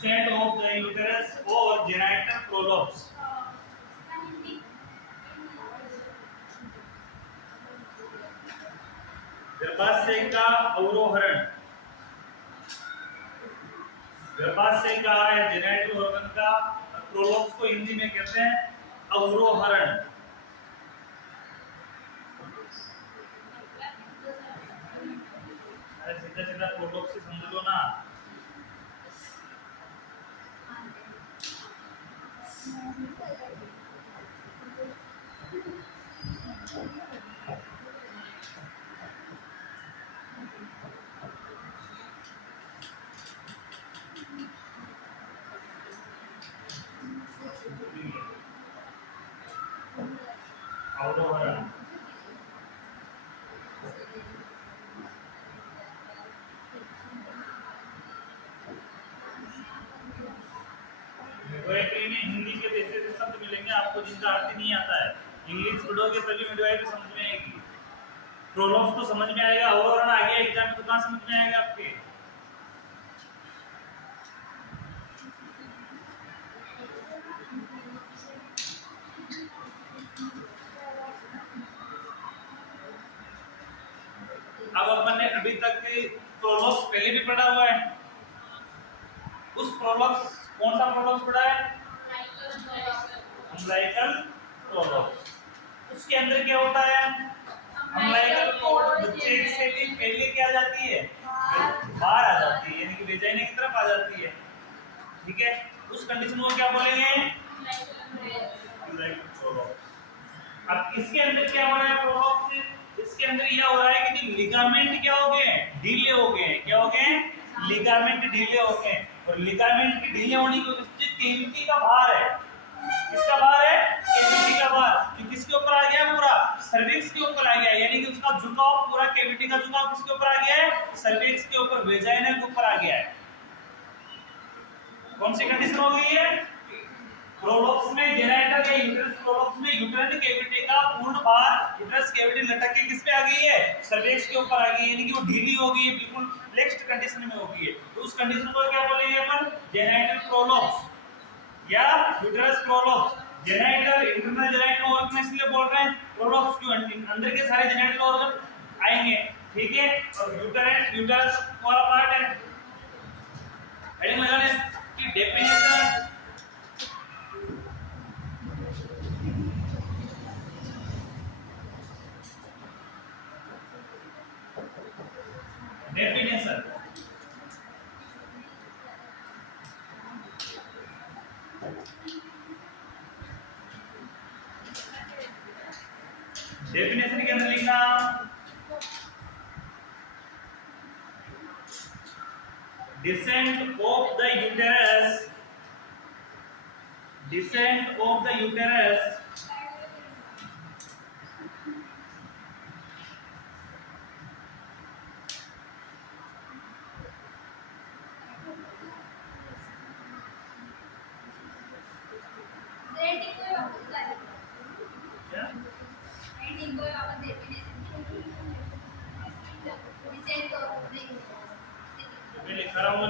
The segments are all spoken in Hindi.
descent of the uterus or genital prolapse. गर्भाशय का अवरोहरण, गर्भाशय का या जेनिटल ऑर्गन का प्रोलॉप्स को हिंदी में कहते हैं अवरोहरण। सीधा सीधा प्रोलॉप्स से समझ लो ना। अवरोहरण हिंदी के ऐसे शब्द मिलेंगे आपको जिनका अर्थ नहीं आता है, इंग्लिश पढ़ोगे तभी मिडवाइफरी समझ में आएगी। प्रोलॉप्स तो समझ में आएगा, अवरोहरण आ गया एग्जाम में तो कहां समझ में आएगा आपके। अब अपन ने अभी तक प्रोलॉप्स पहले भी पढ़ा हुआ है। उस प्रोलॉप्स कौन सा प्रोलॉप्स पढ़ा है? अम्बिलिकल प्रोलॉप्स। उसके अंदर क्या होता है? अम्बिलिकल कॉर्ड बच्चे से भी पहले क्या आ जाती है? बाहर आ जाती है, यानी कि वेजाइना की तरफ आ जाती है। ठीक है, उस कंडीशन को क्या बोलेंगे? अम्बिलिकल प्रोलॉप्स। अब इसके अंदर क्या हो रहा है प्रोलॉप्स से? इसके अंदर यह हो रहा है कि लिगामेंट क्या हो गए? ढीले हो गए। क्या हो गए? लिगामेंट ढीले हो गए। और लिगामेंट के ढीले होने की वजह से कैविटी का भार है, किसका भार है? कैविटी का भार, जो किसके ऊपर आ गया? पूरा सर्विक्स के ऊपर आ गया, यानी कि उसका झुकाव, पूरा कैविटी का झुकाव किसके ऊपर आ गया है? सर्विक्स के ऊपर, वेजाइना के ऊपर आ गया है। कौन सी कंडीशन हो गई है? प्रोलॉप्स में, जेनिटल या यूट्रस प्रोलॉप्स में यूट्राइन कैविटी का पूर्ण भार यूट्रस कैविटी लटक के किस पे आ गई है? सर्विक्स के ऊपर आ गई है, यानी कि वो ढीली हो गई है, बिल्कुल फ्लेक्स्ड कंडीशन में हो गई है। तो उस कंडीशन को क्या बोलेंगे अपन? जेनिटल प्रोलॉप्स या uterus prolapse. Genital, internal genital organ इसलिए बोल रहे हैं प्रोलॉप्स क्यों? अंदर के सारे जेनिटल ऑर्गन आएंगे, ठीक है। और यूट्रस वाला पार्ट है। हेडिंग लगाने की डेफिनेशन, डेफिनेशन डेफिनेशन के अंदर लिखना descent of the uterus, descent of the uterus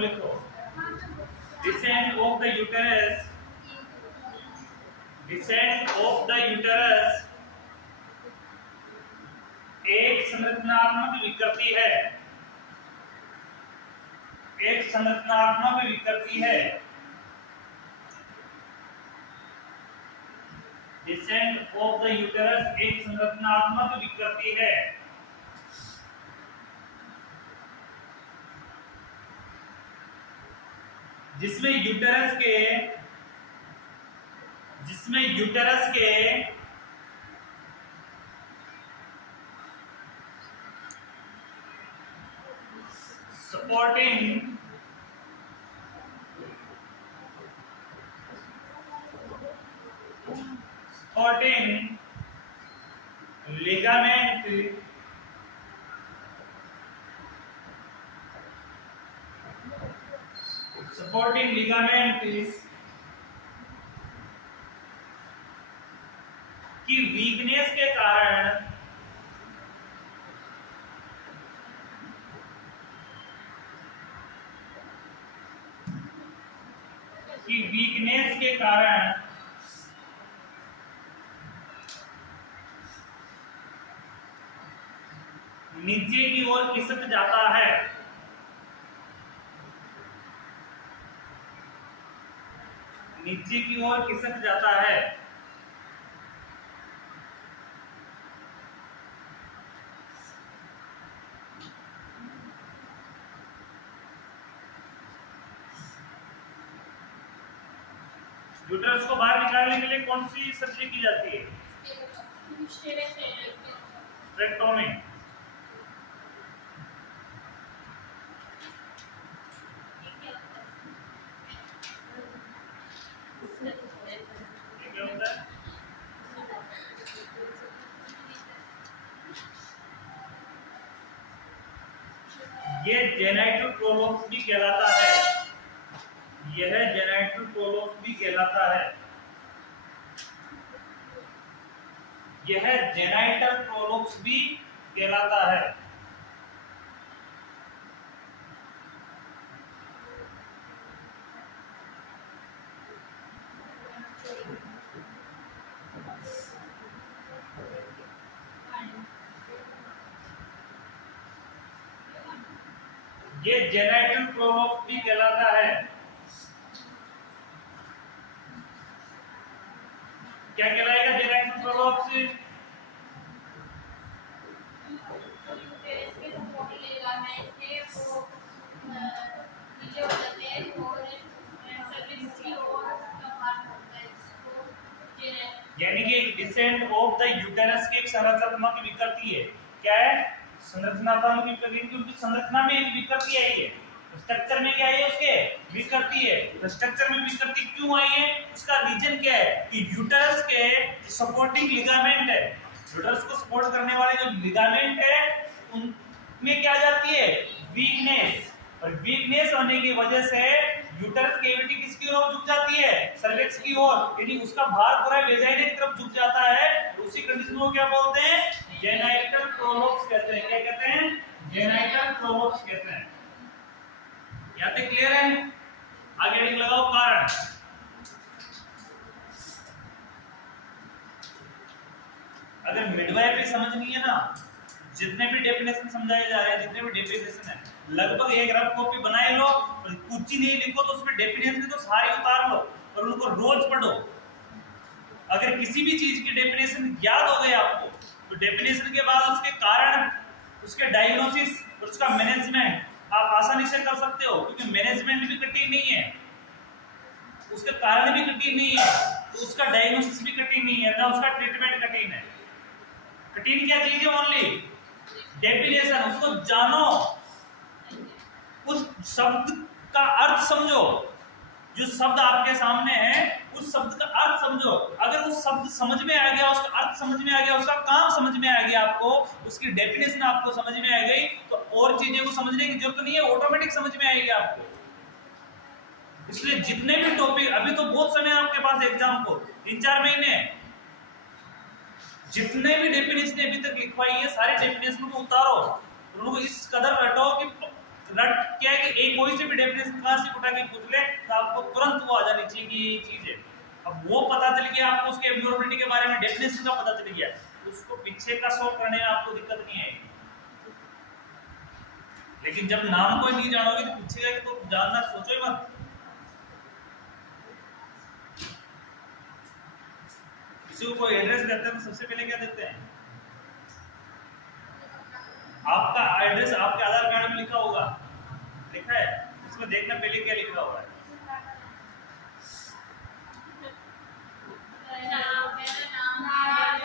लिखो descent of the uterus, descent of the uterus एक संरचनात्मक विकृति है, एक संरचनात्मक विकृति है। descent of the uterus एक संरचनात्मक विकृति है जिसमें यूटेरस के सपोर्टिंग लिगामेंट की वीकनेस के कारण कि वीकनेस के कारण नीचे की ओर खिसक जाता है। नीचे की ओर खिसक जाता है। यूट्रस को बाहर निकालने के लिए कौन सी सर्जरी की जाती है? ट्रेक्टोमी। क्या होता है? ये जेनाइटल प्रोलोप्सी कहलाता है। यह जेनाइटल प्रोलोप्सी कहलाता है। यह जेनाइटल प्रोलोप्सी कहलाता है। ये जेनाइटल प्रोलोप्सी कहलाता है। क्या कहलाएगा जेनाइटल प्रोलोप्सी? यानी कि डिसेंट ऑफ द यूटेरस की एक संरचनात्मक विकृति है। क्या है? संरचनात्मक विकृति। उनकी संरचना में एक विकृति आई है, स्ट्रक्चर में क्या है? उसके विकृति है। तो स्ट्रक्चर में विकृति क्यों आई है? उसका रीजन क्या है कि यूटेरस के सपोर्टिंग लिगामेंट है, यूटेरस को सपोर्ट करने वाले जो लिगामेंट है उनमें क्या जाती है? वीकनेस। और वीकनेस होने की वजह से यूटेरस कैविटी किसकी ओर झुक जाती है? सर्विक्स की ओर। यानी उसका भार पूरा वेजाइना की तरफ झुक जाता है। उसी कंडीशन को क्या बोलते हैं? जेनाइटल प्रोलोप्स कहते हैं। क्या कहते हैं? जेनाइटल प्रोलोप्स कहते हैं। यहाँ तक क्लियर है? आगे हेडिंग लगाओ कारण। अगर मिडवाइफरी समझनी है ना, जितने भी डेफिनेशन समझाए जा रहे हैं, जितने भी डेफिनेशन है, लगभग एक रफ कॉपी बनाए लो और कुछ ही नहीं लिखो तो उसमें डेफिनेशन तो सारे उतार लो और उनको रोज पढ़ो। अगर किसी भी चीज की डेफिनेशन याद हो गई आपको तो डेफिनेशन के बाद उसके कारण, उसके डायग्नोसिस और उसका मैनेजमेंट आप आसानी से कर सकते हो, क्योंकि मैनेजमेंट भी कठिन नहीं है, उसके कारण भी कठिन नहीं है, तो उसका डायग्नोसिस भी कठिन नहीं है, ना उसका ट्रीटमेंट कठिन है। कठिन क्या चीज है? Only definition. उसको जानो, उस शब्द का अर्थ समझो। जो शब्द आपके सामने है उस शब्द का अर्थ समझो। अगर उस शब्द समझ में आ गया, उसका अर्थ समझ में आ गया, उसका काम समझ में आ गया, आपको उसकी डेफिनेशन आपको समझ में आ गई, तो और चीजें को समझने की जरूरत नहीं है, ऑटोमेटिक समझ में आएगी आपको। इसलिए जितने भी टॉपिक, अभी तो बहुत समय आपके पास एग्जाम को 3-4 महीने, जितने भी डेफिनेशन अभी तक लिखवाई है सारे डेफिनेशन को उतारो, उनको इस कदर रटो कि रट क्या है कि एक कोई से भी डेफिनेशन कहां से उठा के पूछ ले तो आपको तुरंत वो आ जानी चाहिए कि ये चीज है। अब वो पता चल गया आपको, उसके एब्नॉर्मलिटी के बारे में डेफिनेशन का पता चल गया, तो उसको पीछे का सॉल्व करने में आपको दिक्कत नहीं आएगी। लेकिन जब नाम को नहीं जानोगे तो पीछे का तो जानना सोचो ही मत। किसी को एड्रेस देते हैं तो सबसे पहले क्या देते हैं? आपका एड्रेस आपके आधार कार्ड में लिखा होगा, लिखा है, इसमें देखना पहले क्या लिखा हुआ है।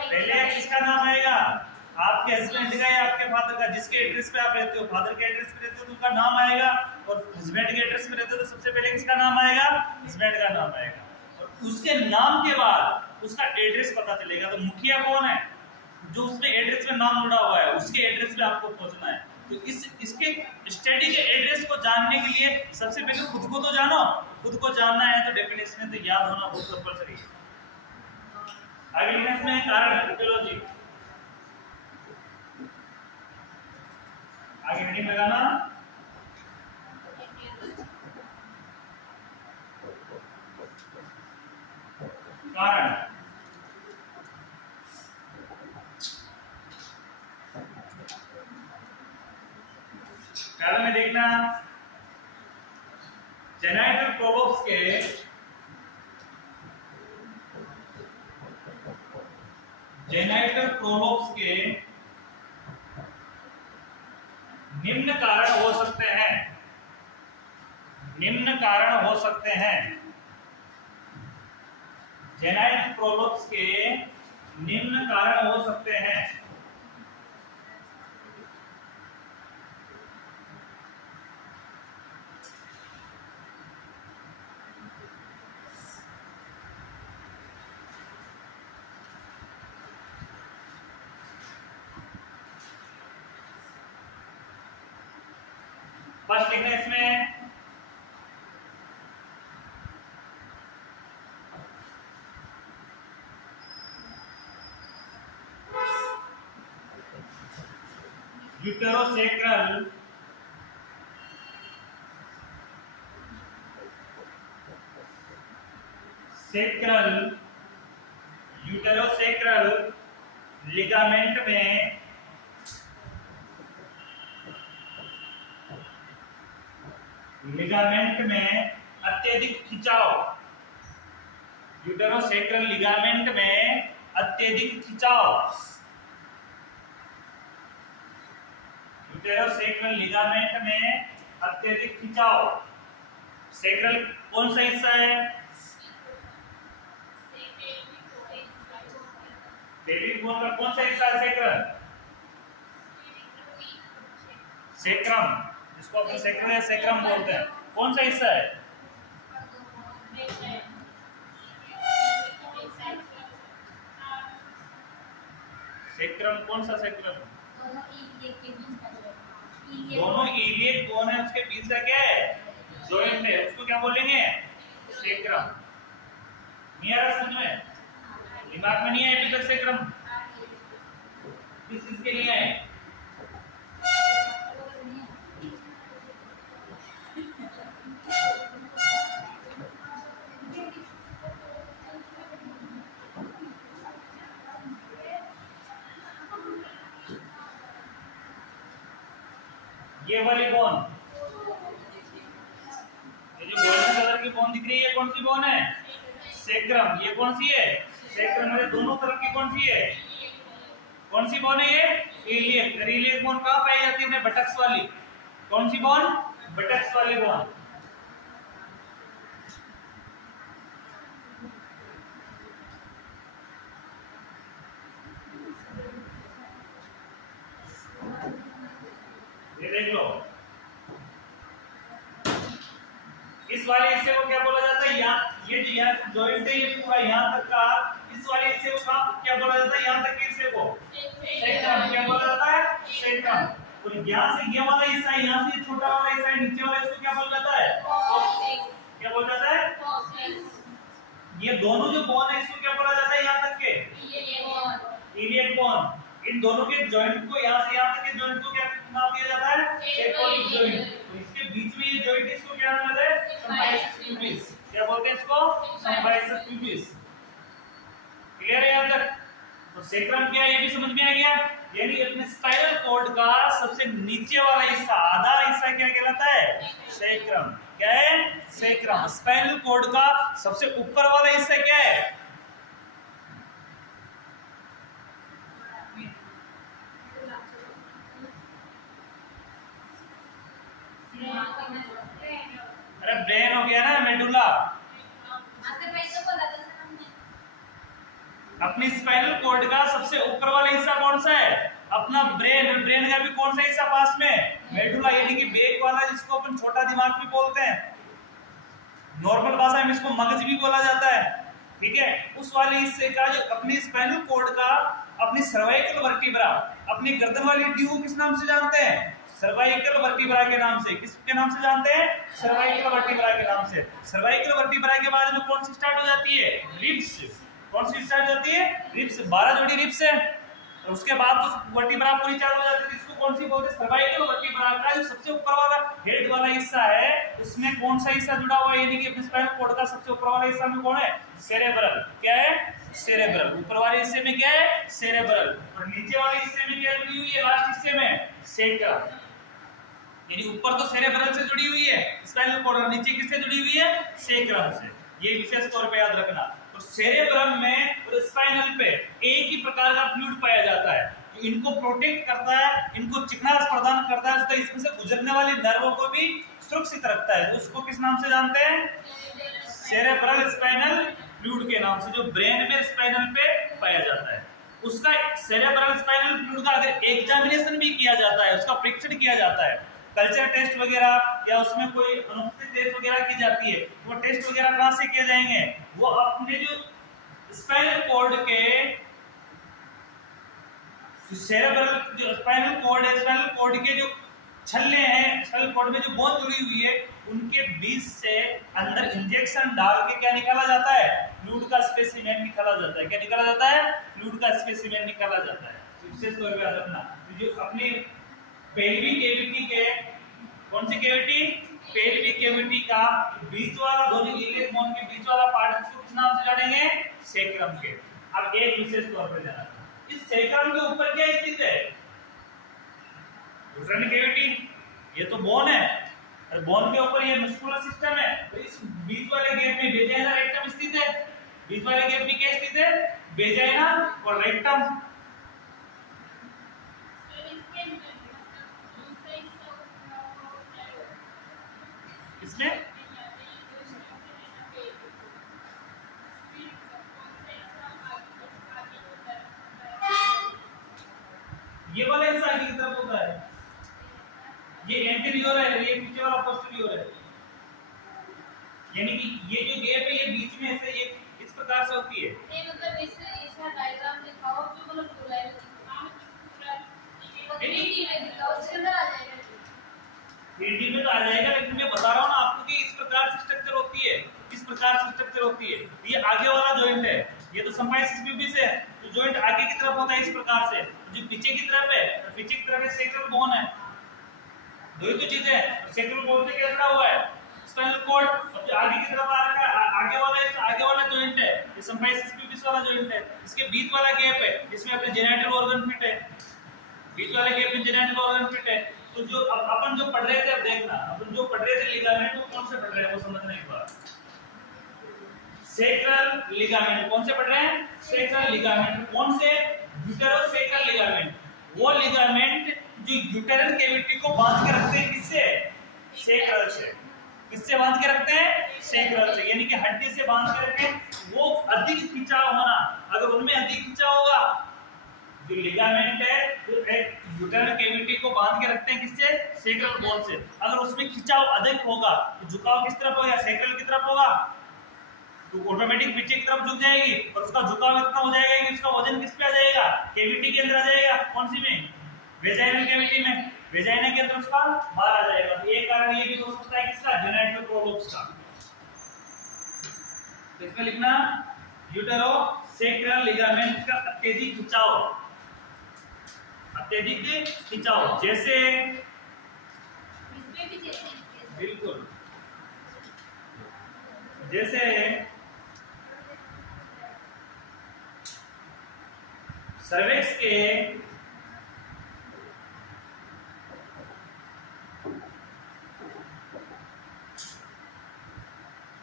पहले किसका नाम आएगा? आपके हस्बैंड का या आपके फादर का? जिसके एड्रेस पे आप रहते हो, फादर के एड्रेस पे रहते हो तो उनका नाम आएगा, और हस्बैंड के एड्रेस पे रहते हो तो सबसे पहले किसका नाम आएगा? हस्बैंड का नाम आएगा, और उसके नाम के बाद उसका एड्रेस पता चलेगा। तो मुखिया कौन है? जो उसमें एड्रेस में नाम जुड़ा हुआ है, उसके एड्रेस पे आपको पहुंचना है। तो इसके स्टडी के एड्रेस को जानने के लिए सबसे पहले खुद को तो जानो। खुद को जानना है तो डेफिनेशन तो याद होना बहुत कंपल्सरी है। आगे इसमें कारण इटियोलॉजी, आगे हेडिंग लगाना कारण। पहले में देखना जेनाइटल प्रोलोप्स के निम्न कारण हो सकते हैं। जेनाइटल प्रोलोप्स के निम्न कारण हो सकते हैं। फर्स्ट लिखना इसमें यूटेरोसेक्रल लिगामेंट में अत्यधिक खिंचाव। यूटेरोसेक्रल लिगामेंट में अत्यधिक खिंचाव। यूटेरोसेक्रल लिगामेंट में अत्यधिक खिंचाव। सेक्रल कौन सा हिस्सा है? पेल्विक बोन का कौन सा हिस्सा है सेक्रल? सेक्रम, जिसको अपन सेक्रल या सेक्रम बोलते हैं, कौन सा हिस्सा है? सेक्रम कौन सा सेक्रम? दोनों इलियक बोन है उसके बीच का क्या है? जॉइंट है, उसको क्या बोलेंगे? सेक्रम। नहीं आ रहा समझ में? दिमाग में नहीं है अभी तक सेक्रम? किस चीज के लिए है? ये वाली बोन, ये जो गोल्डन कलर की बोन दिख रही है, कौन सी बोन है? सेक्रम। ये कौन सी है? सेक्रम में दोनों तरफ की कौन सी है? कौन सी बोन है ये? इलियक। इलियक बोन कहाँ पाई जाती है? बटक्स वाली। कौन सी बोन? बटक्स वाली बोन। ये देख लो, इस वाले हिस्से को क्या बोला जाता है? ये जो यहाँ जॉइंट है, ये पूरा यहाँ तक का, इस वाले हिस्से को क्या बोला जाता है? यहाँ तक के हिस्से को सेक्रम। क्या बोला जाता है? सेक्रम। तो यहाँ से ये वाला हिस्सा, यहाँ से छोटा वाला हिस्सा, नीचे वाला इसको क्या बोला जाता है? क्या बोला जाता है? ये दोनों जो बोन है इसको क्या बोला जाता है? यहाँ तक के इलियक बोन। इन दोनों के जॉइंट को, यहाँ से यहाँ तक के जॉइंट को क्या नाम दिया जाता है? सेक्रोइक जॉइंट। तो इसके बीच में ये जॉइंट, इसको क्या नाम है? संबाइसस प्यूबिस। क्या बोलते हैं इसको? संबाइसस प्यूबिस। क्लियर है यहाँ तक? तो सेक्रम क्या है ये भी समझ में आ गया। यानी अपने स्पाइनल कॉर्ड का सबसे नीचे वाला हिस्सा, आधा हिस्सा क्या कहलाता है? सेक्रम। क्या है? सेक्रम। स्पाइनल कॉर्ड का सबसे ऊपर वाला हिस्सा क्या है? अरे ब्रेन हो गया ना, मेडुला। अपनी स्पाइनल कॉर्ड का सबसे ऊपर वाला हिस्सा कौन सा है? अपना ब्रेन। ब्रेन का भी कौन सा हिस्सा पास में? मेडुला, यानी कि बेक वाला, जिसको अपन छोटा दिमाग भी बोलते हैं। नॉर्मल भाषा में इसको मगज भी बोला जाता है। ठीक है, उस वाले हिस्से का जो अपनी स्पाइनल कॉर्ड का, अपनी सर्वाइकल वर्टिब्रा, अपनी गर्दन वाली हड्डी को किस नाम से जानते हैं? सर्वाइकल वर्टिब्रा के नाम से। किसके नाम से जानते हैं? सर्वाइकल वर्टिब्रा के नाम से। सर्वाइकल वर्टिब्रा के बाद में कौन सी स्टार्ट हो जाती है? रिब्स। कौन सी स्टार्ट होती है? रिब्स। 12 जोड़ी रिब्स है। और उसके बाद तो वर्टिब्रा पूरी चालू हो जाती है। इसको कौन सी बोलते हैं? सर्वाइकल वर्टिब्रा का जो सबसे ऊपर वाला हेड वाला हिस्सा है, उसमें कौन सा हिस्सा जुड़ा हुआ है? यानी कि स्पाइनल कॉर्ड का सबसे ऊपर वाला हिस्सा में कौन है? सेरेब्रल। क्या है? सेरेब्रल। ऊपर वाले हिस्से में क्या है? सेरेब्रल। और नीचे वाले हिस्से में क्या जुड़ी हुई है? लास्ट हिस्से में सेक्रम। यानी ऊपर तो सेरेब्रल से जुड़ी हुई है स्पाइनल कॉर्ड, और नीचे किससे जुड़ी हुई है? सेक्रम से। ये विशेष तौर पे याद रखना। तो सेरेब्रम में और स्पाइनल पे एक ही प्रकार का फ्लूइड पाया जाता है, इनको प्रोटेक्ट करता है, इनको चिकनास प्रदान करता है, तो इसमें से गुजरने वाले नर्वों को भी सुरक्षित रखता है। उसको किस नाम से जानते हैं? सेरेब्रल स्पाइनल फ्लूइड के नाम से, जो ब्रेन में स्पाइनल पे पाया जाता है। उसका सेरेब्रल स्पाइनल फ्लूइड का अगर एग्जामिनेशन भी किया जाता है, उसका परीक्षण किया जाता है, कल्चर टेस्ट वगैरह या उसमें कोई अनुपस्थित टेस्ट वगैरह की जाती है, वो टेस्ट वगैरह कहां से किए जाएंगे? वो अपने जो स्पाइनल कॉर्ड के सेरेब्रल जो स्पाइनल कॉर्ड है, स्पाइनल कॉर्ड के जो छल्ले हैं, स्पाइनल कॉर्ड में जो बोन जुड़ी हुई है, उनके बीच से अंदर इंजेक्शन डाल के क्या निकाला जाता है? फ्लूइड का स्पेसिमेन निकाला जाता है। क्या निकाला जाता है? फ्लूइड का स्पेसिमेन निकाला जाता है। विशेष तौर पे याद रखना, जो अपनी पेल्विक कैविटी के कौन सी कैविटी? पेल्विक कैविटी का बीच वाला, दोनों इलियक बोन के बीच वाला पार्ट, इसको किस नाम से जानेंगे? सेक्रम के। अब एक विशेष तौर पे जाना, इस सेक्रम के ऊपर क्या स्थित है? Uterine cavity. ये तो बोन है, और बोन के ऊपर ये मस्कुलर सिस्टम है। तो इस बीच वाले गैप में वेजाइना रेक्टम स्थित है। बीच वाले गैप में क्या स्थित है? वेजाइना और रेक्टम। इसमें ये वाला हिस्सा आगे की तरफ होता है, ये एंटीरियर है, ये पीछे वाला पोस्टीरियर है। यानी कि ये जो गैप है, ये बीच में ऐसे ये इस प्रकार से होती है। ये मतलब इसका डायग्राम दिखाओ, जो मतलब पूरा है, वो 3D में दिखाओ, उसके अंदर आ जाएगा। 3D में तो आ जाएगा, लेकिन मैं बता रहा हूँ ना आपको कि इस प्रकार से स्ट्रक्चर होती है, इस प्रकार से स्ट्रक्चर होती है। ये आगे वाला जॉइंट है, ये तो सिम्फाइसिस प्यूबिस है, तो जॉइंट आगे की तरफ होता है इस प्रकार से, जो पीछे की तरफ है, पीछे की तरफ सेक्रल बोन है। दो ही तो चीजें हैं। सेक्रल बोन से क्या जुड़ा हुआ है? Spinal cord. अब जो आगे की तरफ आ रखा है, आगे वाला जॉइंट है, ये सिम्फाइसिस प्यूबिस वाला जॉइंट है। इसके बीच वाला गैप है, इसमें अपने जेनिटल ऑर्गन फिट है। बीच वाले गैप में जेनिटल ऑर्गन फिट है। तो जो अपन जो पढ़ रहे थे, अब देखना, अपन जो पढ़ रहे थे लिगामेंट, वो कौन से पढ़ रहे हैं वो समझना एक बार। सेक्रल लिगामेंट कौन से पढ़ रहे हैं? Sacral ligament. कौन से? यूटेरोसेक्रल लिगामेंट। वो लिगामेंट जो यूटेरल कैविटी को बांध के रखते हैं, किससे? सेक्रल से। किससे बांध के रखते हैं? सेक्रल से। यानी कि हड्डी से बांध के रखें, वो अधिक खिंचाव होना, अगर उनमें अधिक खिंचाव होगा, जो लिगामेंट है जो एक यूटेरल कैविटी को बांध के रखते हैं, किससे? सेक्रल बोन से। अगर उसमें खिंचाव अधिक होगा तो झुकाव किस तरफ होगा? सेक्रल की तरफ होगा, तो ऑटोमेटिक पीछे की तरफ झुक जाएगी, और उसका झुकाव इतना हो जाएगा कि उसका वजन किस पे आ जाएगा? कैविटी के अंदर आ जाएगा। कौन सी में? वेजाइनल कैविटी में। वेजाइना के अंदर उसका बाहर आ जाएगा। तो एक कारण ये भी हो सकता है किसका? जेनिटल प्रोलप्स का। तो इसमें लिखना यूटेरोसेक्रल लिगामेंट का अत्यधिक खिंचाव, अत्यधिक खिंचाव, जैसे इसमें भी जैसे बिल्कुल जैसे सर्विक्स के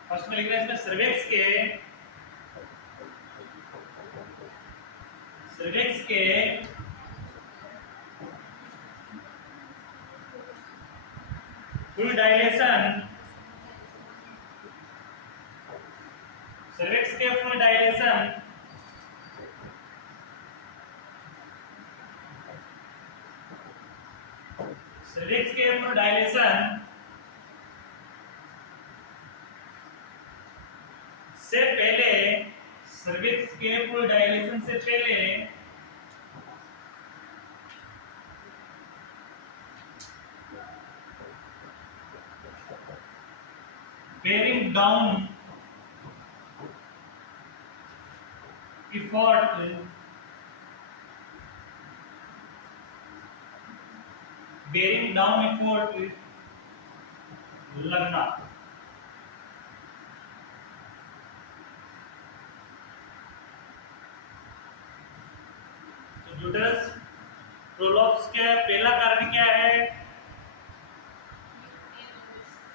फर्स्ट में लिखना है, इसमें सर्विक्स के फुल डायलेशन, सर्विक्स के फुल डायलेशन सर्विक्स के फुल डायलेशन से पहले, सर्विक्स के फुल डायलेशन से पहले bearing down effort bearing down effort लगना। तो यूटेरस प्रोलॉप्स का पहला कारण क्या है?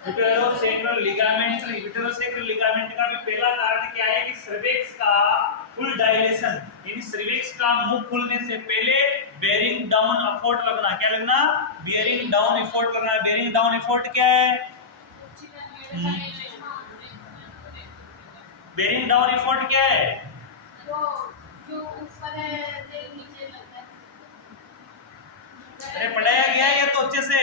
यूटेरोसेक्रल लिगामेंट। यूटेरोसेक्रल लिगामेंट का भी पहला कारण क्या है कि सर्विक्स का फुल डायलेशन, यानी सर्विक्स का मुंह खुलने से पहले बेरिंग डाउन एफोर्ट लगना। क्या लगना? बेरिंग डाउन एफोर्ट लगना। बेरिंग डाउन एफोर्ट क्या है? बेरिंग डाउन एफोर्ट क्या है? जो ऊपर है नीचे लगता है। अरे पढ़ाया गया है ये तो अच्छे से।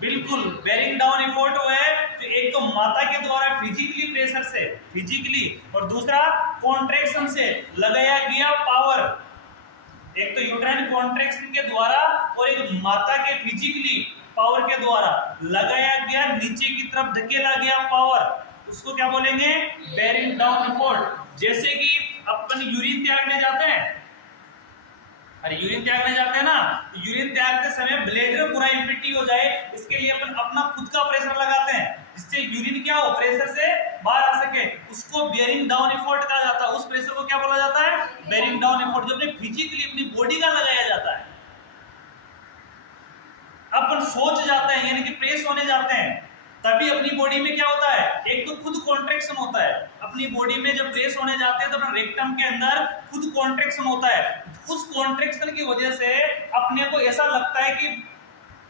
बिल्कुल, बेरिंग डाउन एफोर्ट है तो एक तो माता के द्वारा फिजिकली प्रेशर से, फिजिकली, और दूसरा कॉन्ट्रैक्शन से लगाया गया पावर। एक तो यूट्राइन कॉन्ट्रैक्शन के द्वारा और एक माता के फिजिकली पावर के द्वारा लगाया गया, नीचे की तरफ धकेला गया पावर, उसको क्या बोलेंगे? Bearing down effort. जैसे कि अपन यूरिन त्यागने जाते हैं, अरे यूरिन त्यागने जाते हैं ना, तो यूरिन त्यागते समय ब्लैडर पूरा एम्प्टी हो जाए, इसके लिए अपन अपना खुद का प्रेशर लगाते हैं, जिससे यूरिन क्या हो, प्रेशर से बाहर आ सके। उसको बेरिंग डाउन एफोर्ट कहा जाता है। उस प्रेशर को क्या बोला जाता है? बेरिंग डाउन एफोर्ट, जो अपने फिजिकली अपनी बॉडी का लगाया जाता है। अपन सोच जाते हैं, यानी कि प्रेस होने जाते हैं, तभी अपनी बॉडी में क्या होता है? एक तो खुद कॉन्ट्रैक्शन होता है। अपनी बॉडी में जब प्रेस होने जाते हैं तो अपना रेक्टम के अंदर खुद कॉन्ट्रैक्शन होता है। उस कॉन्ट्रैक्शन की वजह से अपने को ऐसा लगता है कि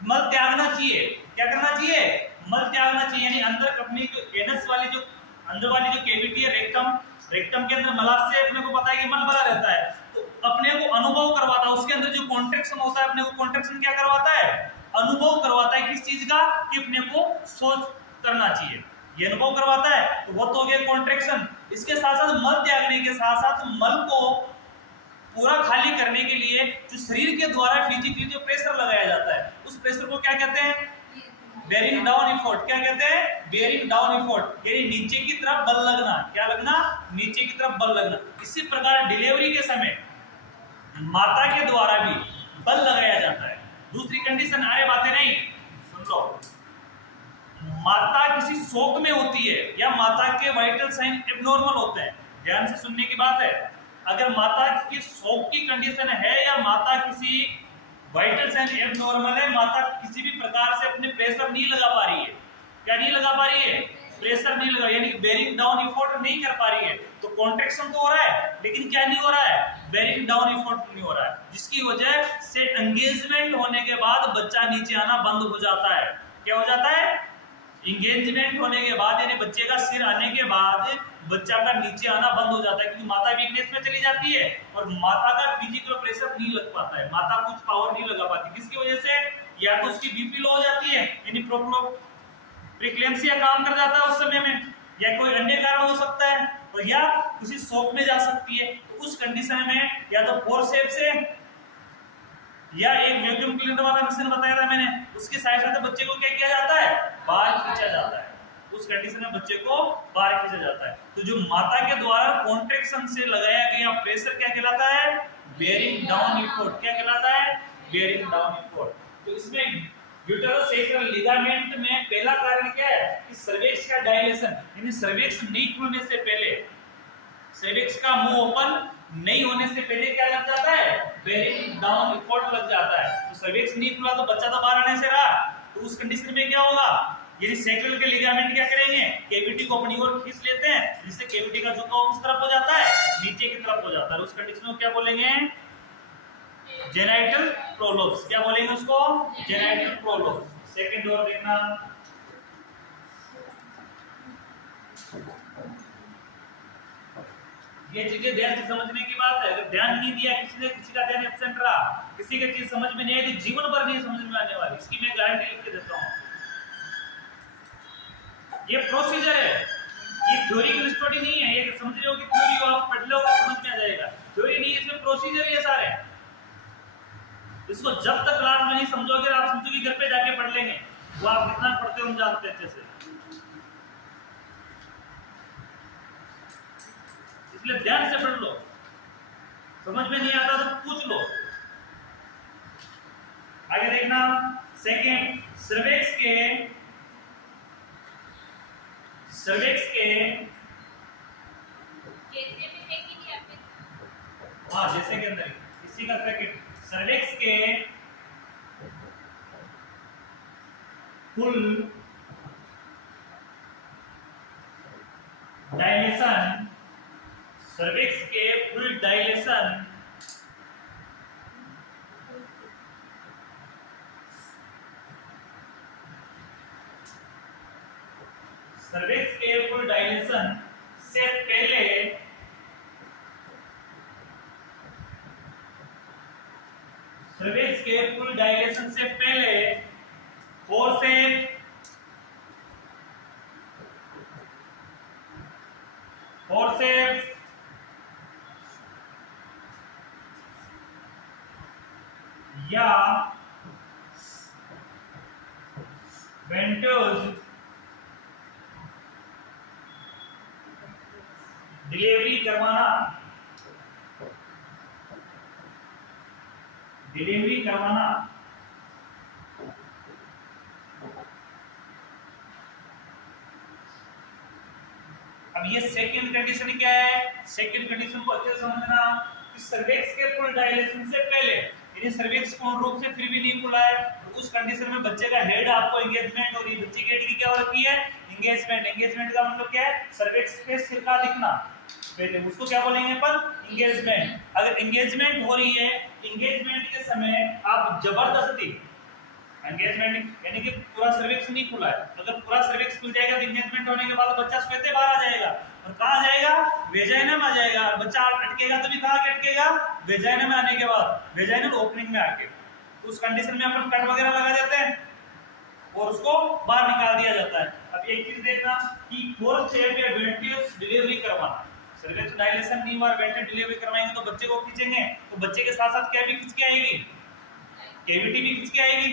मल त्यागना चाहिए। क्या करना चाहिए? मल त्यागना चाहिए, यानी अंदर अपनी जो एनस वाली, जो अंदर वाली जो कैविटी है रेक्टम, रेक्टम के अंदर मलाशय, अपने को पता है कि मल भरा रहता है, तो अपने को अनुभव करवाता है। उसके अंदर जो कॉन्ट्रैक्शन होता है, अपने को कॉन्ट्रैक्शन क्या करवाता है? अनुभव करवाता है। किस चीज का? कि अपने को सोच करना चाहिए, ये अनुभव करवाता है। तो वो तो हो गया कॉन्ट्रैक्शन। इसके साथ साथ मल त्यागने के साथ साथ मल को पूरा खाली करने के लिए जो शरीर के द्वारा फिजिकली जो प्रेशर लगाया जाता है, उस प्रेशर को क्या कहते हैं? Bearing down effort. क्या कहते हैं? बेरिंग डाउन एफोर्ट, यानी नीचे की तरफ बल लगना। क्या लगना? नीचे की तरफ बल लगना। इसी प्रकार डिलीवरी के समय माता के द्वारा भी बल लगाया जाता है। दूसरी कंडीशन, अरे बातें नहीं, सुन लो। माता किसी शोक में होती है या माता के वाइटल साइन एबनॉर्मल होते हैं, ध्यान से सुनने की बात है। अगर माता की शोक की कंडीशन है या माता किसी वाइटल साइन एबनॉर्मल है, माता किसी भी प्रकार से अपने प्रेशर नहीं लगा पा रही है। क्या नहीं लगा पा रही है? प्रेशर नहीं लगा, यानी बेरिंग डाउन एफोर्ट नहीं कर पा रही है। तो कॉन्ट्रैक्शन तो हो रहा है, लेकिन क्या नहीं हो रहा है? बेरिंग डाउन एफोर्ट नहीं हो रहा है, जिसकी वजह से एंगेजमेंट होने के बाद बच्चा नीचे आना बंद हो जाता है। क्या हो जाता है? इंगेजमेंट होने के बाद, यानी बच्चे का सिर आने के बाद बच्चा का नीचे आना बंद हो जाता है, क्योंकि माता वीकनेस में चली जाती है और माता का फिजिकल प्रेशर नहीं लग पाता है, माता कुछ पावर नहीं लगा पाती। किसकी वजह से? या तो उसकी बीपी लो हो जाती है, यानी प्रीक्लेम्सिया काम कर जाता है उस समय में, या कोई अन्य कारण हो सकता है, और या किसी शॉक में जा सकती है। तो उस कंडीशन में या तो फोर्सेप्स से या एक वैक्यूम क्लीनर वाला मशीन बताया था मैंने, उसकी सहायता से बच्चे को क्या किया जाता है? बाहर खींचा जाता है। उस कंडीशन में बच्चे को बाहर खींचा जाता है। तो जो माता के द्वारा कॉन्ट्रैक्शन से लगाया गया प्रेशर क्या कहलाता है? Bearing down effort. क्या कहलाता है? Bearing down effort. तो इसमें यूटेरोसेक्रल लिगामेंट में पहला कारण क्या है? कि सर्विक्स का डायलेशन, यानी सर्विक्स नहीं खुलने से पहले, सर्विक्स का मुंह ओपन नहीं होने से पहले क्या लग जाता है? बेरिंग डाउन एफोर्ट लग जाता है। तो सर्विक्स नहीं खुला तो बच्चा तो बाहर आने से रहा, तो उस कंडीशन में क्या होगा? यदि सेक्रल के लिगामेंट क्या करेंगे? कैविटी को अपनी ओर खींच लेते हैं, जिससे कैविटी का झुकाव किस तरफ हो जाता है? नीचे की तरफ हो जाता है। उस कंडीशन को क्या बोलेंगे? जेनाइटल प्रोलोप्स। क्या बोलेंगे उसको? जेनाइटल प्रोलोप्स। सेकंड और देखना, ये चीजें ध्यान से समझने की बात है। अगर ध्यान नहीं दिया किसी ने, किसी का ध्यान एब्सेंट रहा, किसी का चीज समझ में नहीं आई, तो जीवन भर नहीं समझ में आने वाली, इसकी मैं गारंटी लिख के देता हूं। ये प्रोसीजर है, ये थ्योरी स्टडी नहीं है। ये समझ रहे हो कि थ्योरी हो, आप पढ़ लो समझ में आ जाएगा। थ्योरी नहीं है, इसमें प्रोसीजर ये सारे। इसको जब तक क्लास में नहीं समझोगे, आप समझोगे घर पे जाके पढ़ लेंगे, वो आप कितना पढ़ते हो हम जानते हैं अच्छे से। इसलिए ध्यान से पढ़ लो, समझ में नहीं आता तो पूछ लो। आगे देखना सेकेंड, सर्विक्स के जैसे भी सेकंड या फिर हाँ जैसे के अंदर इसी का सेकेंड, सर्विक्स के फुल डायलेशन, सर्विक्स के फुल डायलेशन सर्विक्स के फुल डायलेशन से पहले सर्विक्स के फुल डायलेशन से पहले फोर्सेप्स या वेंटोज डिलीवरी करवाना अब ये सेकंड कंडीशन क्या है, सेकंड कंडीशन को अच्छे से समझना कि सर्विक्स के फुल डायलेशन से पहले यानी सर्विक्स पूर्ण रूप से फिर भी नहीं खुला है तो उस कंडीशन में बच्चे का हेड आपको एंगेजमेंट हो रही है, बच्चे की हेड की क्या हो रखी है एंगेजमेंट का मतलब क्या है सर्विक्स पे सिर का दिखना, पहले उसको क्या बोलेंगे अपन एंगेजमेंट। अगर एंगेजमेंट हो रही है, एंगेजमेंट के समय आप जबरदस्ती एंगेजमेंट यानी कि पूरा सर्विक्स नहीं खुला है, अगर पूरा सर्विक्स खुल जाएगा तो एंगेजमेंट होने के बाद बच्चा सोते बाहर आ जाएगा और कहां जाएगा वेजाइनम आ जाएगा और बच्चा अटकेगा तो भी कहां अटकेगा वेजाइनम में आने के बाद वेजाइनल ओपनिंग में आके उस कंडीशन में अपन कट वगैरह लगा देते हैं और उसको बाहर निकाल दिया जाता है। अब एक चीज देखना कि फोर्सेप्स या वेंटियस डिलीवरी करवाना, सर्विक्स डायलेशन नहीं हुआ वेंटियस डिलीवरी करवाएंगे तो बच्चे को खींचेंगे तो बच्चे के साथ साथ क्या भी खींच के आएगी कैविटी भी खींच के आएगी,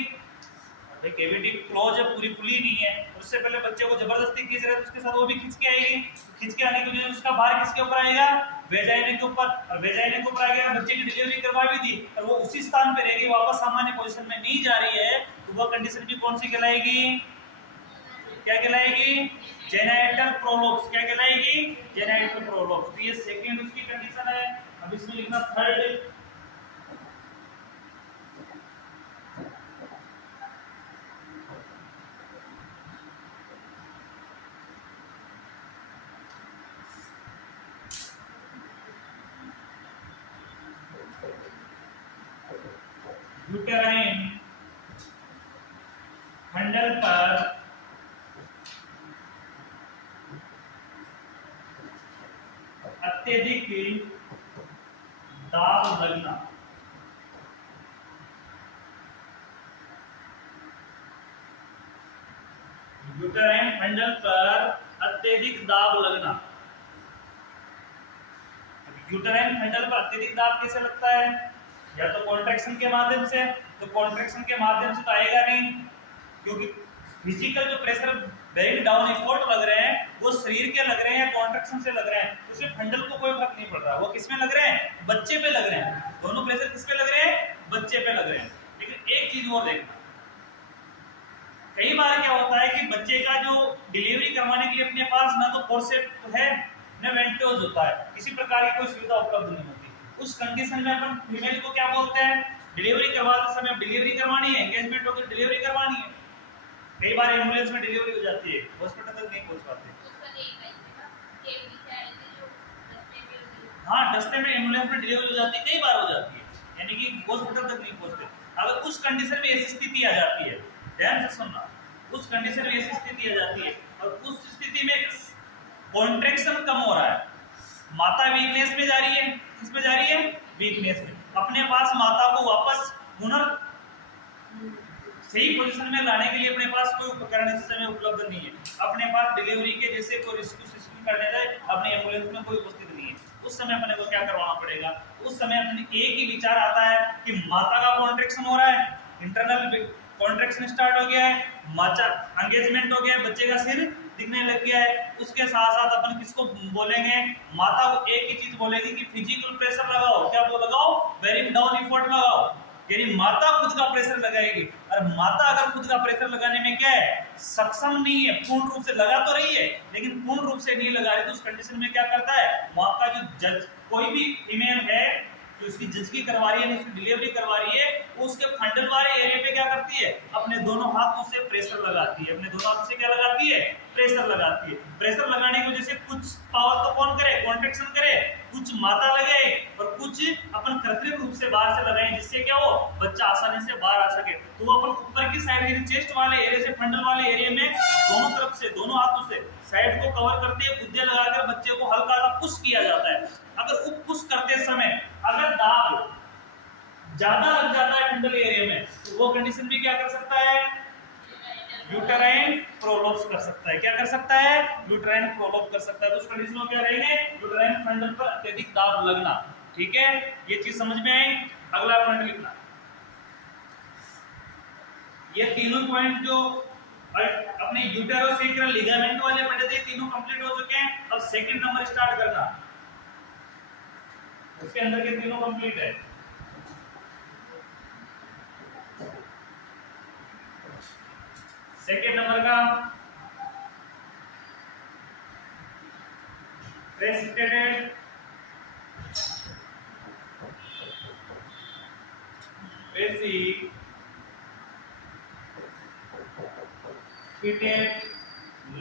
कैविटी क्लोज है पूरी खुली नहीं है, उससे पहले बच्चे को जबरदस्ती खींच रहे तो उसके साथ वो भी खींच के आएगी, खींच के आने के लिए उसका भार किसके ऊपर आएगा वेजाइना के ऊपर, और वेजाइना के ऊपर आएगा बच्चे की डिलीवरी करवा भी दी और वो उसी स्थान पे रहेगी वापस सामान्य पोजीशन में नहीं जा रही है तो वो कंडीशन भी कौन सी कहलाएगी, क्या कहलाएगी जेनाइटल प्रोलोप्स, क्या कहलाएगी जेनाइटल प्रोलोप्स। तो ये सेकंड उसकी कंडीशन है। अब इसमें लिखना थर्ड, यूटेराइन हैंडल पर अत्यधिक दाब लगना, यूटेराइन हैंडल पर अत्यधिक दाब लगना। यूटेराइन हैंडल पर अत्यधिक दाब कैसे लगता है, या तो कॉन्ट्रैक्शन के माध्यम से, तो कॉन्ट्रैक्शन के माध्यम से तो आएगा नहीं क्योंकि फिजिकल जो प्रेशर बेरिंग डाउन एफर्ट लग रहे हैं वो शरीर के लग रहे हैं या कॉन्ट्रैक्शन से लग रहे हैं, उससे हैंडल को कोई फर्क नहीं पड़ रहा, वो किस में लग रहे हैं बच्चे पे लग रहे हैं, दोनों प्रेशर किस पे लग रहे हैं बच्चे पे लग रहे हैं। लेकिन एक चीज और देखना, कई बार क्या होता है कि बच्चे का जो डिलीवरी करवाने के लिए अपने पास ना तो फोर्सेप्स है ना वेंटियोज होता है, किसी प्रकार की कोई सुविधा उपलब्ध नहीं होती, उस कंडीशन में अपन फीमेल को क्या बोलते हैं डिलीवरी करवाते समय डिलीवरी करवानी है, एंगेजमेंट होकर डिलीवरी करवानी है, कई बार एम्बुलेंस में डिलीवरी हो जाती है हॉस्पिटल तक नहीं पहुंच पाते, हाँ दस्ते में एम्बुलेंस में डिलीवरी हो जाती है, कई बार हो जाती है यानी कि हॉस्पिटल तक नहीं पहुंचते। अगर उस कंडीशन में ऐसी स्थिति आ जाती है, ध्यान से सुनना, उस कंडीशन में ऐसी स्थिति आ जाती है और उस स्थिति में कॉन्ट्रैक्शन कम हो रहा है, माता वीकनेस में जा रही है, किस में जा रही है वीकनेस में, अपने पास माता को वापस पुनः सही पोजीशन में लाने के लिए अपने पास कोई उपकरण इस समय उपलब्ध नहीं है, अपने पास डिलीवरी के जैसे कोई रेस्क्यू सिस्टम करने जाए अपने एम्बुलेंस में कोई उपस्थित नहीं है, उस समय अपने को क्या करवाना पड़ेगा, उस समय अपने एक ही विचार आता है कि माता का कॉन्ट्रैक्शन हो रहा है, इंटरनल कॉन्ट्रैक्शन स्टार्ट हो गया है, माता एंगेजमेंट हो गया है, बच्चे का सिर दिखने लग गया है, उसके साथ साथ अपन किसको बोलेंगे माता को एक ही चीज बोलेगी कि फिजिकल प्रेशर लगाओ, क्या वो लगाओ बेरिंग डाउन एफर्ट लगाओ, यानी माता खुद का प्रेशर लगाएगी, और माता अगर खुद का प्रेशर लगाने में क्या है, सक्षम नहीं है, पूर्ण रूप से लगा तो रही है लेकिन पूर्ण रूप से नहीं लगा रही, तो उस कंडीशन में क्या करता है, वहां का जो जज, कोई भी फीमेल है जो उसकी जजगी करवा रही है, उसकी डिलीवरी करवा रही है, वो उसके फंडल वाले एरिया पे क्या करती है, अपने दोनों हाथों से प्रेशर लगाती है, अपने दोनों हाथों से क्या लगाती है, प्रेशर लगाती है। प्रेशर लगाने की वजह से कुछ पावर तो कौन करे, कॉन्ट्रैक्शन करे, कुछ माता लगाए और कुछ अपन कृत्रिम रूप से बाहर से लगाए, जिससे क्या हो, बच्चा आसानी से बाहर आ सके। तो वो अपन ऊपर की साइड यानी चेस्ट वाले एरिया से, फंडल वाले एरिया में दोनों तरफ से, दोनों हाथों से साइड को कवर करते हैं, गुद्दे लगाकर बच्चे को हल्का सा पुश किया जाता है। अगर पुश करते समय अगर दाब ज्यादा लग जाता है फंडल एरिया में, तो वो कंडीशन भी क्या कर सकता है, यूटेराइन प्रोलोप्स कर सकता है। क्या कर सकता है, यूटेराइन प्रोलोप कर सकता है। तो उस कंडीशन में क्या रहेंगे, यूटेराइन फंडल पर अत्यधिक दाब लगना। ठीक है, ये चीज समझ में आई। अगला पॉइंट लिखना, ये तीनों पॉइंट जो अपने यूटेरोसेक्रल लिगामेंट वाले पढ़े थे, तीनों कंप्लीट हो चुके हैं। अब सेकंड नंबर स्टार्ट करना, उसके अंदर के तीनों कंप्लीट है। सेकंड नंबर का प्रेसिपिटेटेड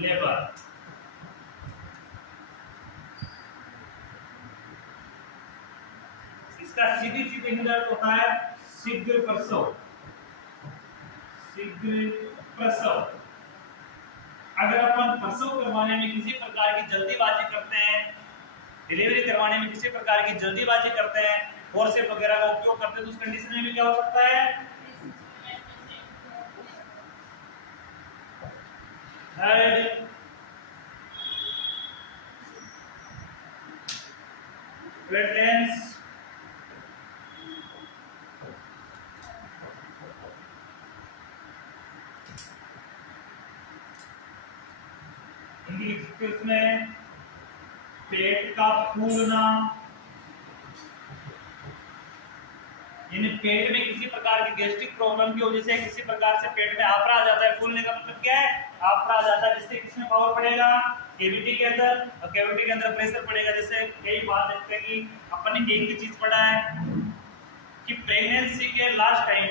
लेबर, इसका सीधी सीधे हिंदी होता है शीघ्र प्रसव। शीघ्र प्रसव, अगर अपन प्रसव करवाने में किसी प्रकार की जल्दीबाजी करते हैं, डिलीवरी करवाने में किसी प्रकार की जल्दीबाजी करते हैं, फोर्सेप वगैरह का उपयोग करते हैं, तो उस कंडीशन में भी क्या हो सकता है, थर्ड वेटलेंस, में पेट का फूलना, यानी पेट में किसी प्रकार की गैस्ट्रिक प्रॉब्लम की वजह से किसी प्रकार से पेट में आफरा आ जाता है। फूलने का मतलब क्या है, आफरा आ जाता है, जिससे किसमें पावर पड़ेगा, कैविटी के अंदर, और कैविटी के अंदर प्रेशर पड़ेगा। जैसे कई बार देखते हैं कि अपन ने एक ही चीज पढ़ा है कि प्रेगनेंसी के लास्ट टाइम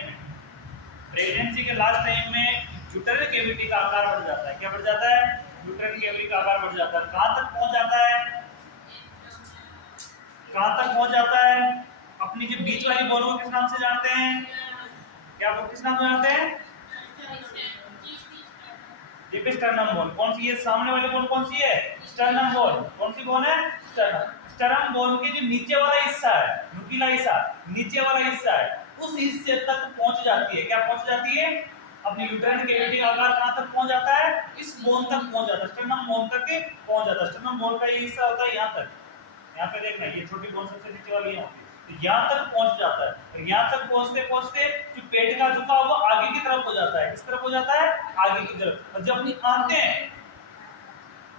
में यूटेरल कैविटी का आकार बढ़ जाता है। क्या बढ़ जाता है, यूटेरल कैविटी का आकार बढ़ जाता है। कहां तक पहुंच जाता है, कहां तक पहुंच जाता है, अपनी जो बीच वाली बॉल को किस नाम से जानते हैं, क्या वो किस नाम से जानते हैं, स्टर्नम बोन। कौन सी, ये सामने वाली बोन कौन सी है, स्टर्नम बोन। कौन सी बोन है, स्टर्नम। स्टर्नम बोन के जो नीचे वाला हिस्सा है, नुकीला हिस्सा, नीचे वाला हिस्सा है, उस हिस्से तक पहुंच जाती है। क्या पहुंच जाती है, अपनी यूटेरल कैविटी का आकार कहां तक पहुंच जाता है, इस बोन तक पहुंच जाता है, स्टर्नम बोन तक पहुंच जाता है। स्टर्नम बोन का ये हिस्सा होता है यहां तक, यहाँ पे देखना, ये छोटी बोन सबसे नीचे वाली है, तो यहाँ तक पहुंच जाता है। यहाँ तक पहुंचते पहुंचते जो पेट का झुकाव वो आगे की तरफ हो जाता है। किस तरफ हो जाता है, आगे की तरफ। और जब अपनी आते हैं,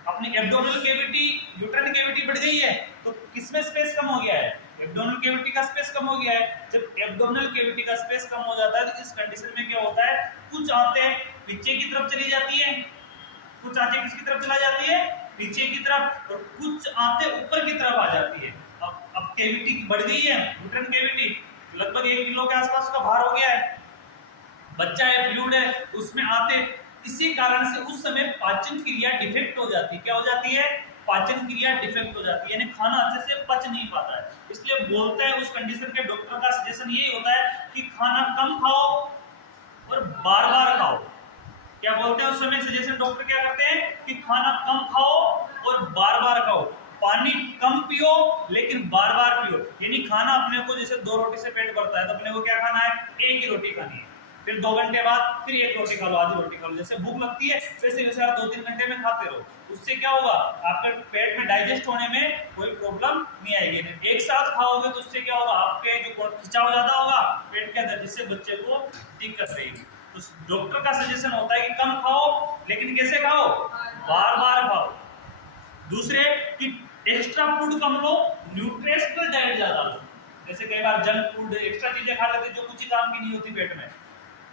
अपनी एब्डोमिनल कैविटी, यूटेरल कैविटी बढ़ गई है, तो किसमें स्पेस कम हो गया है, एब्डोमिनल कैविटी का स्पेस कम हो गया है। जब एब्डोमिनल कैविटी का स्पेस कम हो जाता है, तो इस कंडीशन में क्या होता है, कुछ आंतें पीछे की तरफ चली जाती है, कुछ आंतें किसकी तरफ चला जाती है, पीछे की तरफ, और कुछ आंतें ऊपर की तरफ आ जाती है। अब कैविटी बढ़ गई है, यूटेरल कैविटी लगभग 1 किलो के आसपास का भार हो गया है, बच्चा है, फ्लूइड है, उसमें आते, इसी कारण से उस समय पाचन क्रिया डिफेक्ट हो जाती है। क्या हो जाती है, पाचन क्रिया डिफेक्ट हो जाती है, यानी खाना अच्छे से पच नहीं पाता है। इसलिए बोलते हैं, उस कंडीशन के डॉक्टर का सजेशन यही होता है कि खाना कम खाओ और बार बार खाओ। क्या बोलते हैं उस समय सजेशन, डॉक्टर क्या करते हैं कि खाना कम खाओ और बार बार खाओ, पानी कम पियो लेकिन बार बार पियो। यानी खाना अपने को, जैसे 2 रोटी से पेट भरता है, तो अपने को क्या खाना है, 1 ही रोटी खानी है, फिर 2 घंटे बाद फिर 1 रोटी खा लो, आधी रोटी खा लो। जैसे भूख लगती है वैसे वैसे आप 2-3 घंटे में खाते रहो। उससे क्या होगा, आपके पेट में डाइजेस्ट होने में कोई प्रॉब्लम नहीं आएगी। नहीं एक साथ खाओगे तो उससे क्या होगा, आपके जो खिंचाव ज्यादा होगा पेट के अंदर, जिससे बच्चे को दिक्कत रहेगी। तो डॉक्टर का सजेशन होता है कि कम खाओ, लेकिन कैसे खाओ, बार बार खाओ। दूसरे कि एक्स्ट्रा फूड कम लो, न्यूट्रिशनल डाइट ज्यादा लो। जैसे कई बार जंक फूड एक्स्ट्रा चीजें खा लेते जो कुछ ही काम की नहीं होती पेट में,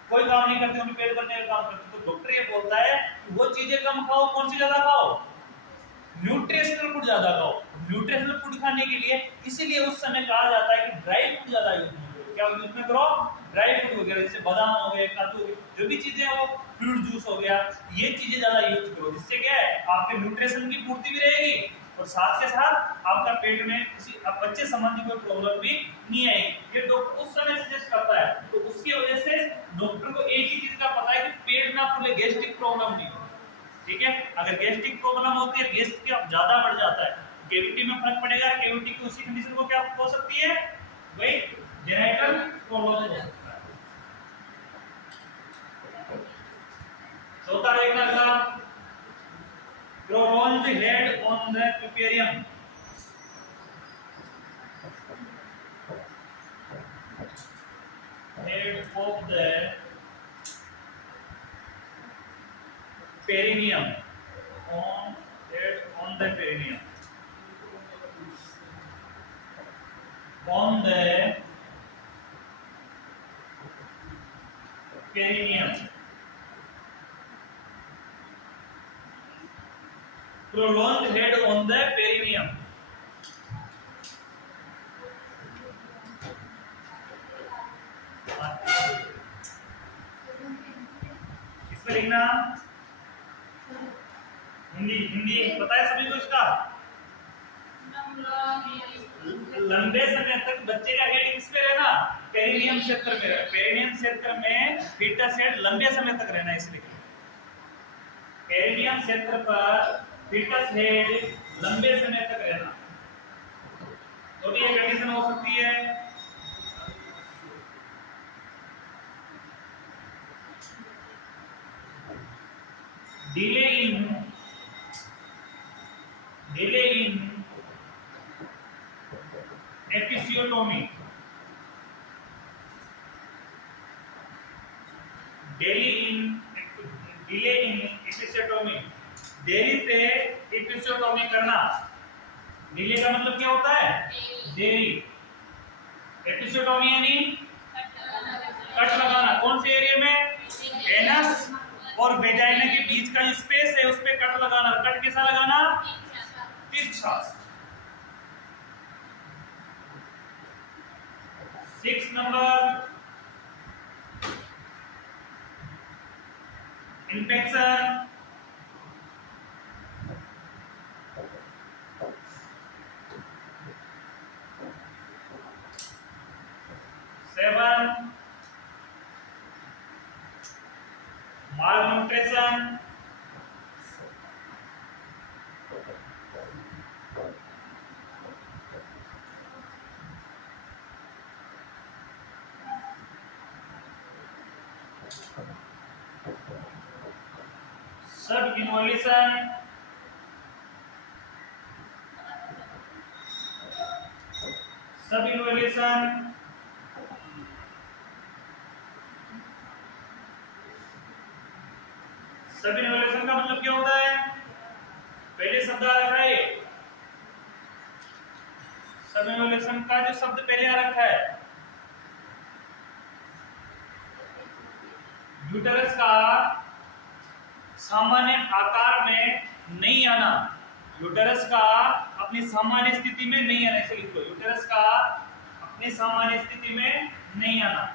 कोई काम नहीं करते, उन्हें पेट भरने का काम करते। तो डॉक्टर ये बोलता है कि वो चीजें कम खाओ, कौन सी ज्यादा खाओ, न्यूट्रिशनल फूड ज्यादा खाओ। न्यूट्रिशनल फूड खाने के लिए इसीलिए उस समय कहा जाता है कि ड्राई फूड ज्यादा यूज करो। क्या यूज में करो? ड्राई फूड वगैरह, जैसे बादाम हो गए, काजू हो गए, जो भी चीजें वो फ्रूट जूस हो गया, ये चीजें ज्यादा यूज करो। जिससे क्या है, आपके न्यूट्रिशन की पूर्ति भी रहेगी और साथ के साथ आपका पेट में किसी बच्चे संबंधी कोई प्रॉब्लम भी नहीं आएगी। ये डॉक्टर उस समय सजेस्ट करता है। तो उसकी वजह से डॉक्टर को एक ही चीज का पता है कि पेट ना फूले, गैस्ट्रिक प्रॉब्लम नहीं हो। ठीक है, अगर गैस्ट्रिक प्रॉब्लम होती है, गैस क्या ज्यादा बढ़ जाता है, कैविटी में फर्क पड़ेगा। कैविटी की उसी कंडीशन को क्या हो सकती है, वही जेनेटल प्रॉब्लम हो सकता है। चौथा देखना अगला, prolonged head on the puparium, head of the perineum, on head on the perineum, on the perineum, prolonged head on the perineum। इसमें लिखना हिंदी, हिंदी पता है सभी को इसका। लंबे समय तक बच्चे का हेड किस पे रहना, पेरिनियम क्षेत्र में रहना। पेरिनियम क्षेत्र में फीटस हेड लंबे समय तक रहना, इसलिए पेरिनियम क्षेत्र पर फीटस हेड लंबे समय तक रहना। तो भी ये कंडीशन हो सकती है। Delay in episiotomy, delay in episiotomy, देरी से एपिसियोटोमी करना। डिले का मतलब क्या होता है, देरी। एपिसियोटोमी यानी कट लगाना। कौन से एरिया में, एनस और वेजाइना के बीच का जो स्पेस है उस पे कट लगाना। कट कैसा लगाना, तिरछा। 6 number, infection, seven, malnutrition, subinvolution, subinvolution, सबइन्वोल्यूशन का मतलब क्या होता है, पहले शब्द आ रखा है। सबइन्वोल्यूशन का जो शब्द पहले आ रखा है, यूटेरस का सामान्य आकार में नहीं आना। यूटेरस का अपनी सामान्य स्थिति में नहीं आना, इसे लिख लो। यूटेरस का अपनी सामान्य स्थिति में नहीं आना।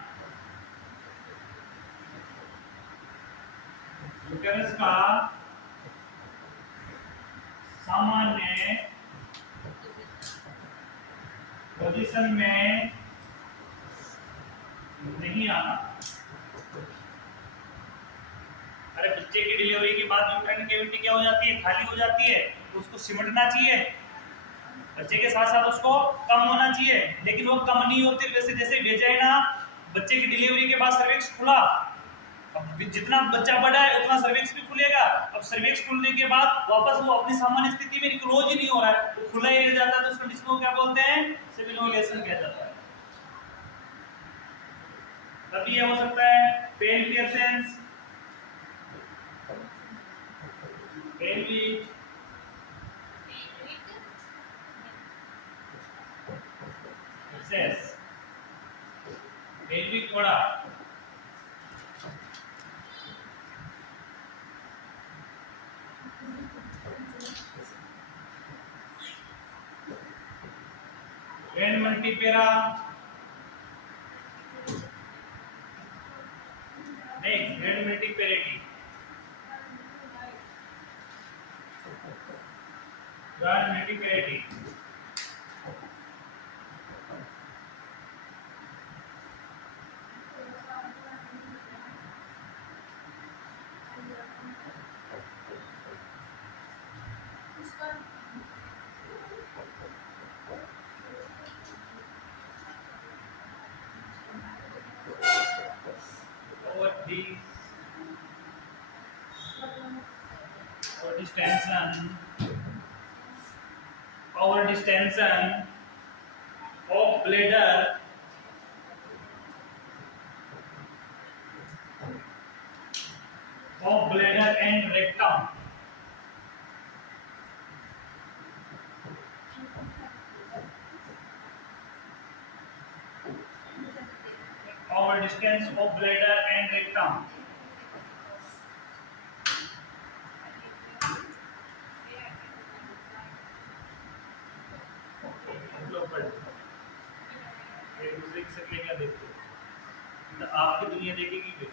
यूटेरस का सामान्य पोजीशन में नहीं आना। अरे बच्चे की डिलीवरी के बाद यूट्राइन कैविटी क्या हो जाती है, खाली हो जाती है, तो उसको सिमटना चाहिए। बच्चे के साथ साथ उसको कम होना चाहिए, लेकिन वो कम नहीं होती। वैसे जैसे वेजाइना, बच्चे की डिलीवरी के बाद सर्विक्स खुला, अब जितना बच्चा बड़ा है उतना सर्विक्स भी खुलेगा। अब सर्विक्स खुलने के बाद वापस वो अपनी सामान्य स्थिति में क्लोज ही नहीं हो रहा है, वो खुला ही रह जाता है, तो उस कंडीशन को क्या बोलते हैं, सबइन्वोल्यूशन कहा जाता है। तब ये हो सकता है पेन की एब्सेंस, pelvic abscess, भी थोड़ा n multipera next n multiparity n multiparity over this tension of bladder and rectum over distance of bladder and rectum local एक दूसरे की शक्लें क्या देखते हो तो आपकी दुनिया देखेगी फिर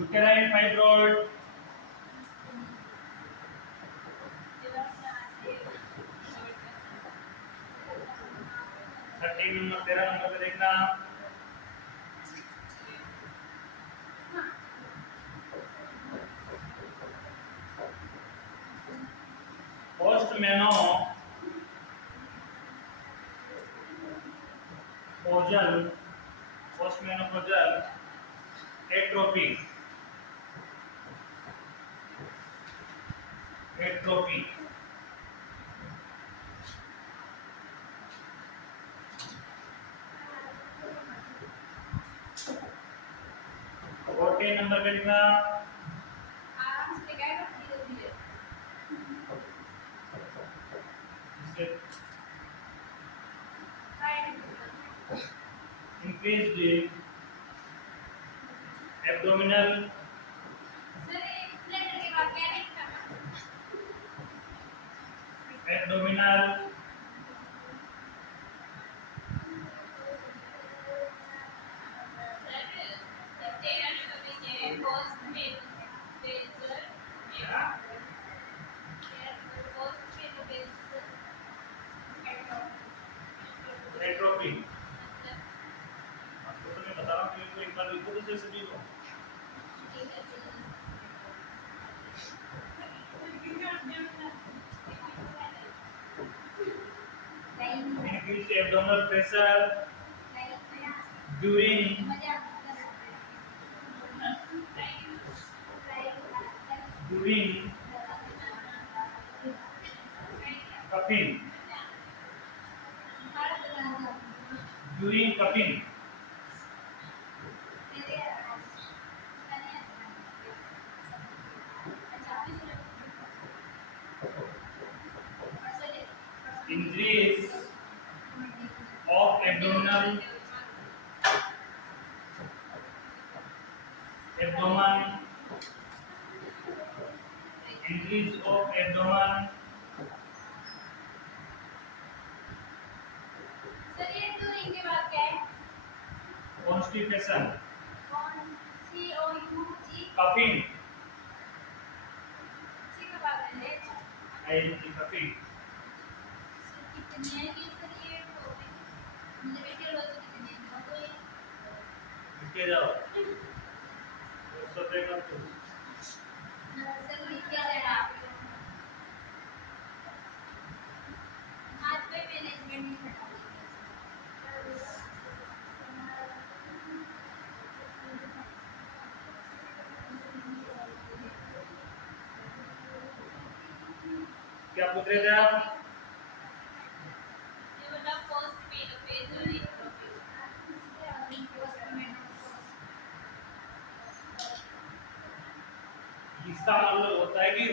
uterine fibroid 13 नंबर 13 नंबर पे देखना postmenopausal atrophy और 10 नंबर पे लिखना आराम से लगाएगा धीरे धीरे increased abdominal सर एक लेटर के बाद क्या लिखना abdominal atrophy आपको तो मैं बता रहा हूँ कि एक बार लिखो तो जैसे भी हो increased abdominal pressure during cuffing increase of abdomen increase of abdomen sir ये टूरिंग के बाद क्या है constipation COUG cuffing सी के बाद है cuffing कितनी है कि सर ये मतलब एटियोलॉजी कितनी है तो ये लिख जाओ सब देखना तो सर लिख क्या देना आज पे मैनेजमेंट नहीं पढ़ा क्या पूछ रहे थे आप ये वाला फर्स्ट पेज और एक इसका मतलब होता है कि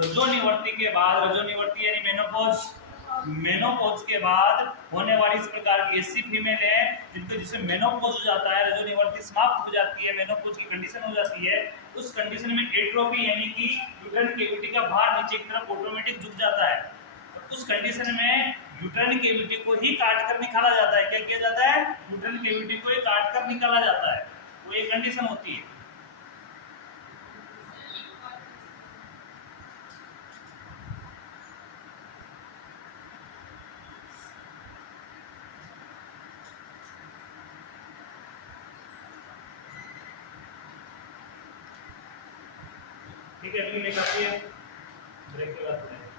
रजोनिवर्ती के बाद, रजोनिवर्ती यानी मेनोपॉज, मेनोपॉज के बाद होने वाली इस प्रकार की ऐसी फीमेल है जिनको जिसे मेनोपॉज हो जाता है, रजोनिवर्ती समाप्त हो जाती है, मेनोपॉज की कंडीशन हो जाती है, उस कंडीशन में एट्रोफी यानी कि यूट्राइन कैविटी का भार नीचे की तरफ ऑटोमेटिक झुक जाता है। और उस कंडीशन में यूट्राइन कैविटी को ही काट कर निकाला जाता है। क्या किया जाता है? यूट्राइन कैविटी को ही काट कर निकाला जाता है। वो एक कंडीशन होती है। ठीक है, अभी मैं काफी है ब्रेक के बाद